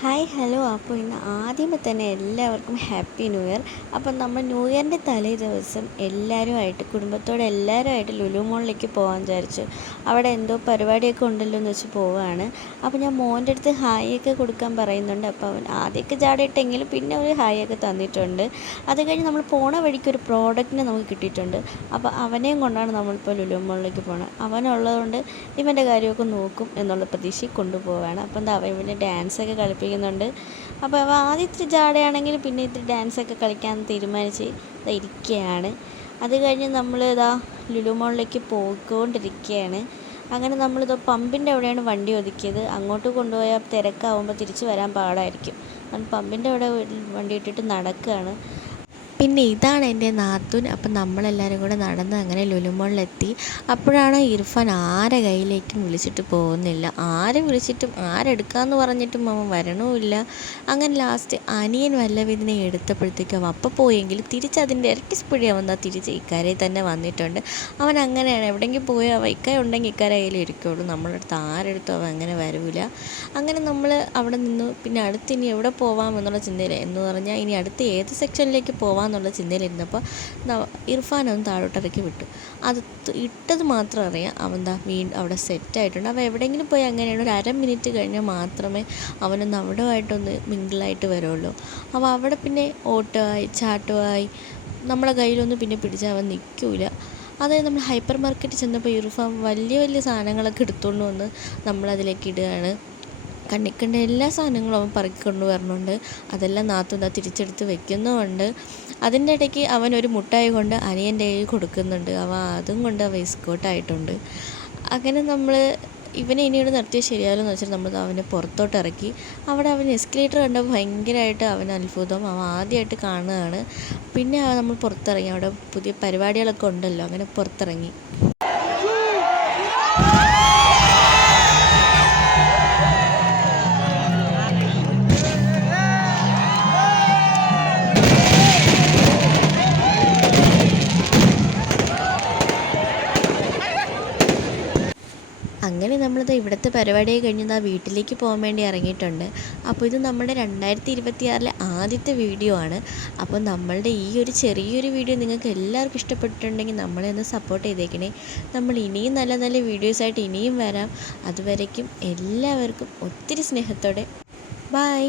Hi hello അപ്പോൾ ഇന്ന് ആദ്യമേ തന്നെ എല്ലാവർക്കും ഹാപ്പി ന്യൂ ഇയർ. അപ്പം നമ്മൾ ന്യൂ ഇയറിൻ്റെ തലേ ദിവസം എല്ലാവരുമായിട്ട് കുടുംബത്തോടെ എല്ലാവരുമായിട്ട് ലുലു മോളിലേക്ക് പോകാൻ വിചാരിച്ചു. അവിടെ എന്തോ പരിപാടിയൊക്കെ ഉണ്ടല്ലോ എന്ന് വെച്ച് പോവുകയാണ്. അപ്പോൾ ഞാൻ മോൻ്റെ അടുത്ത് ഹായൊക്കെ കൊടുക്കാൻ പറയുന്നുണ്ട്. അപ്പോൾ അവൻ ആദ്യമൊക്കെ ജാടയിട്ടെങ്കിലും പിന്നെ ഒരു ഹായൊക്കെ തന്നിട്ടുണ്ട്. അത് കഴിഞ്ഞ് നമ്മൾ പോണ വഴിക്ക് ഒരു പ്രോഡക്റ്റിനെ നമുക്ക് കിട്ടിയിട്ടുണ്ട്. അപ്പോൾ അവനെയും കൊണ്ടാണ് നമ്മളിപ്പോൾ ലുലു മോളിലേക്ക് പോകുന്നത്. അവനുള്ളതുകൊണ്ട് ഇവൻ്റെ കാര്യമൊക്കെ നോക്കും എന്നുള്ള പ്രതീക്ഷയിൽ കൊണ്ടുപോവുകയാണ്. അപ്പോൾ എന്താ അവൻ ഇവന് ഡാൻസൊക്കെ കളിപ്പിക്കുന്നുണ്ട്. അപ്പോൾ അവ ആദ്യം ഇത്തിരി ജാടയാണെങ്കിലും പിന്നെ ഇത്തിരി ഡാൻസൊക്കെ കളിക്കാൻ തീരുമാനിച്ച് ഇരിക്കുകയാണ്. അത് കഴിഞ്ഞ് നമ്മൾ ലുലു മോളിലേക്ക് പോയിക്കൊണ്ടിരിക്കുകയാണ്. അങ്ങനെ നമ്മളിത് പമ്പിൻ്റെ അവിടെയാണ് വണ്ടി ഒതുക്കിയത്. അങ്ങോട്ട് കൊണ്ടുപോയാൽ തിരക്കാവുമ്പോൾ തിരിച്ച് വരാൻ പാടായിരിക്കും. പമ്പിൻ്റെ അവിടെ വണ്ടി ഇട്ടിട്ട് നടക്കുകയാണ്. പിന്നെ ഇതാണ് എൻ്റെ നാത്തൂൻ. അപ്പം നമ്മളെല്ലാവരും കൂടെ നടന്ന് അങ്ങനെ ലുലു മോളിലെത്തി. അപ്പോഴാണ് ഇർഫാൻ ആരെ കയ്യിലേക്കും വിളിച്ചിട്ട് പോകുന്നില്ല. ആരെ വിളിച്ചിട്ടും ആരെടുക്കാമെന്ന് പറഞ്ഞിട്ടും അവൻ വരണവുമില്ല. അങ്ങനെ ലാസ്റ്റ് അനിയൻ വല്ലവിതിനെ എടുത്തപ്പോഴത്തേക്കും അവൻ അപ്പം പോയെങ്കിൽ തിരിച്ചതിൻ്റെ ഇരട്ടി സ്പീഡിൽ അവൻ തിരിച്ച് ഇക്കാരയിൽ തന്നെ വന്നിട്ടുണ്ട്. അവൻ അങ്ങനെയാണ്, എവിടെയെങ്കിലും പോയി അവൻ ഇക്കായ ഉണ്ടെങ്കിൽ ഇക്കാര കയ്യിൽ ഇരിക്കുള്ളൂ. നമ്മളടുത്ത് ആരെടുത്തും അവൻ അങ്ങനെ വരില്ല. അങ്ങനെ നമ്മൾ അവിടെ നിന്ന് പിന്നെ അടുത്ത് ഇനി എവിടെ പോവാമെന്നുള്ള ചിന്തയില്ല എന്ന് പറഞ്ഞാൽ ഇനി അടുത്ത് ഏത് സെക്ഷനിലേക്ക് പോവാമെന്നുള്ള ചിന്തയിലിരുന്നപ്പോൾ ഇർഫാൻ താഴോട്ടിറക്കി വിട്ടു. അത് ഇട്ടത് മാത്രം അറിയാം അവൻ അവിടെ സെറ്റായിട്ടുണ്ട്. അവൻ എവിടെയെങ്കിലും പോയി അങ്ങനെയാണ് ഒരു അരമിനിറ്റ് കഴിഞ്ഞാൽ മാത്രമേ അവനൊന്ന് അവിടെയായിട്ടൊന്ന് മിങ്കിളായിട്ട് വരുള്ളൂ. അപ്പോൾ അവിടെ പിന്നെ ഓട്ടമായി ചാട്ടമായി നമ്മളെ കയ്യിലൊന്നും പിന്നെ പിടിച്ചാൽ അവൻ നിൽക്കില്ല. അതായത് നമ്മൾ ഹൈപ്പർ മാർക്കറ്റിൽ ചെന്നപ്പോൾ ഇർഫാൻ വലിയ വലിയ സാധനങ്ങളൊക്കെ എടുത്തുകൊണ്ട് വന്ന് നമ്മളതിലേക്ക് ഇടുകയാണ്. കണ്ണിക്കണ്ട എല്ലാ സാധനങ്ങളും അവൻ പറക്കിക്കൊണ്ട് വരണുണ്ട്. അതെല്ലാം നാത്തൂൻ തിരിച്ചെടുത്ത് വെക്കുന്നുമുണ്ട്. അതിൻ്റെ ഇടയ്ക്ക് അവൻ ഒരു മുട്ടായി കൊണ്ട് അനിയൻ്റെ കയ്യിൽ കൊടുക്കുന്നുണ്ട്. അതും കൊണ്ട് അവൻ എസ്കോട്ടായിട്ടുണ്ട്. അങ്ങനെ നമ്മൾ ഇവനെ ഇനിയോട് നിർത്തിയാൽ ശരിയാവില്ലെന്ന് വെച്ചിട്ട് നമ്മൾ അവനെ പുറത്തോട്ട് ഇറക്കി. അവിടെ അവൻ എസ്കലേറ്റർ കണ്ടപ്പോൾ ഭയങ്കരമായിട്ട് അവൻ അത്ഭുതം. അവൻ ആദ്യമായിട്ട് കാണുകയാണ്. പിന്നെ നമ്മൾ പുറത്തിറങ്ങി. അവിടെ പുതിയ പരിപാടികളൊക്കെ ഉണ്ടല്ലോ, അങ്ങനെ പുറത്തിറങ്ങി. അങ്ങനെ നമ്മളിത് ഇവിടുത്തെ പരിപാടിയൊക്കെ കഴിഞ്ഞ് വീട്ടിലേക്ക് പോകാൻ വേണ്ടി ഇറങ്ങിയിട്ടുണ്ട്. അപ്പോൾ ഇത് നമ്മുടെ 2026 ആദ്യത്തെ വീഡിയോ ആണ്. അപ്പോൾ നമ്മളുടെ ഈ ഒരു ചെറിയൊരു വീഡിയോ നിങ്ങൾക്ക് എല്ലാവർക്കും ഇഷ്ടപ്പെട്ടിട്ടുണ്ടെങ്കിൽ നമ്മളെ ഒന്ന് സപ്പോർട്ട് ചെയ്തേക്കണേ. നമ്മൾ ഇനിയും നല്ല നല്ല വീഡിയോസായിട്ട് ഇനിയും വരാം. അതുവരേക്കും എല്ലാവർക്കും ഒത്തിരി സ്നേഹത്തോടെ ബൈ.